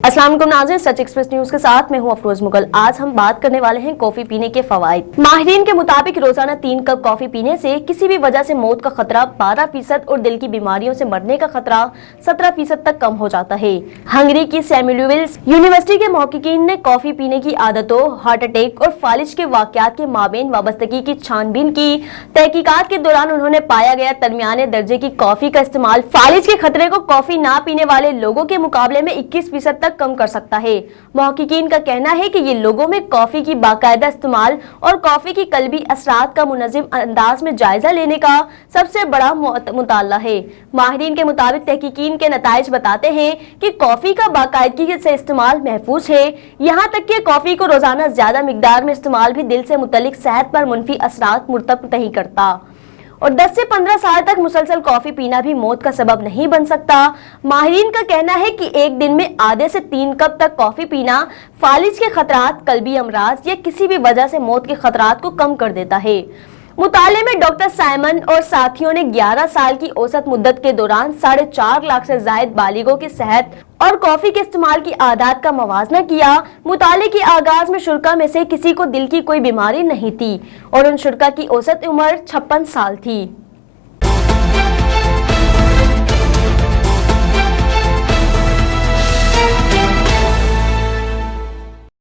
अस्सलाम वालेकुम नाज़रीन, सच एक्सप्रेस न्यूज के साथ मैं हूं अफरोज मुगल। आज हम बात करने वाले हैं कॉफी पीने के फवाइद। माहिरीन के मुताबिक रोजाना 3 कप कॉफी पीने से किसी भी वजह से मौत का खतरा 12% और दिल की बीमारियों से मरने का खतरा 17% तक कम हो जाता है। हंगरी की सैमुअल यूनिवर्सिटी के महक़क़ीन ने कॉफी पीने की आदतों, हार्ट अटैक और फालिज के वाक़यात के माबेन वाबस्तगी की छानबीन की। तहकीकात के दौरान उन्होंने पाया गया दरमियाने दर्जे की कॉफी का इस्तेमाल फालिज के खतरे को कॉफी ना पीने वाले लोगों के मुकाबले में 21% कम कर सकता है। महक़क़ीन का कहना है कि ये लोगों में कॉफी की बाकायदा इस्तेमाल और कॉफी की कल्बी असरात का मुनज़्ज़म अंदाज में जायजा लेने का सबसे बड़ा मुताला है। माहिरीन के मुताबिक तहकीकीन के नताइज बताते हैं कि कॉफी का बाकायदगी से इस्तेमाल महफूज है। यहाँ तक कि कॉफी को रोजाना ज्यादा मिकदार में इस्तेमाल भी दिल से मुतल्लिक सेहत पर मुनफी असरात मुर्तब नहीं करता और 10 से 15 साल तक मुसलसल कॉफी पीना भी मौत का सबब नहीं बन सकता। माहिरीन का कहना है कि एक दिन में आधे से 3 कप तक कॉफी पीना फालिज के खतरात, कल्बी अमराज या किसी भी वजह से मौत के खतरात को कम कर देता है। मुताले में डॉक्टर साइमन और साथियों ने 11 साल की औसत मुद्दत के दौरान 4.5 लाख से जायद बालिगों की सेहत और कॉफी के इस्तेमाल की आदत का मवाजना किया। मुताले के आगाज में शुरा में से किसी को दिल की कोई बीमारी नहीं थी और उन शुरा की औसत उम्र 56 साल थी।